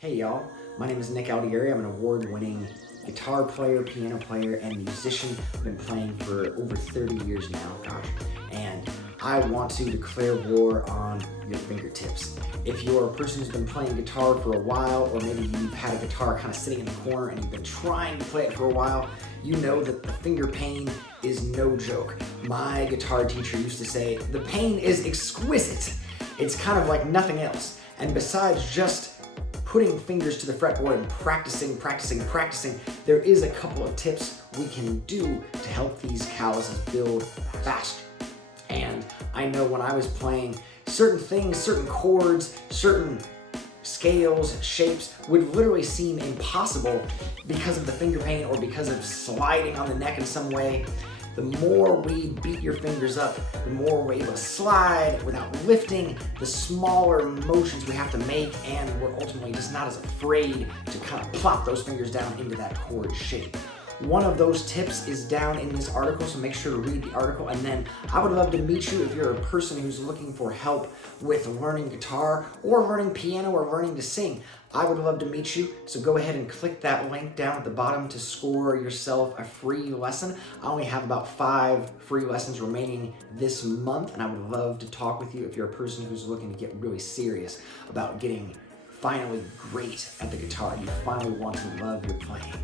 Hey y'all, my name is Nick Aldieri. I'm an award-winning guitar player, piano player, and musician. I've been playing for over 30 years now, gosh, and I want to declare war on your fingertips. If you're a person who's been playing guitar for a while, or maybe you've had a guitar kind of sitting in the corner and you've been trying to play it for a while, you know that the finger pain is no joke. My guitar teacher used to say, the pain is exquisite. It's kind of like nothing else. And besides just putting fingers to the fretboard and practicing, there is a couple of tips we can do to help these calluses build faster. And I know when I was playing, certain things, certain chords, certain scales, shapes would literally seem impossible because of the finger pain or because of sliding on the neck in some way. The more we beat your fingers up, the more we're able to slide without lifting, the smaller motions we have to make, and we're ultimately just not as afraid to kind of plop those fingers down into that chord shape. One of those tips is down in this article, so make sure to read the article. And then I would love to meet you if you're a person who's looking for help with learning guitar or learning piano or learning to sing. I would love to meet you, so go ahead and click that link down at the bottom to score yourself a free lesson. I only have about 5 free lessons remaining this month, and I would love to talk with you if you're a person who's looking to get really serious about getting finally great at the guitar. You finally want to love your playing.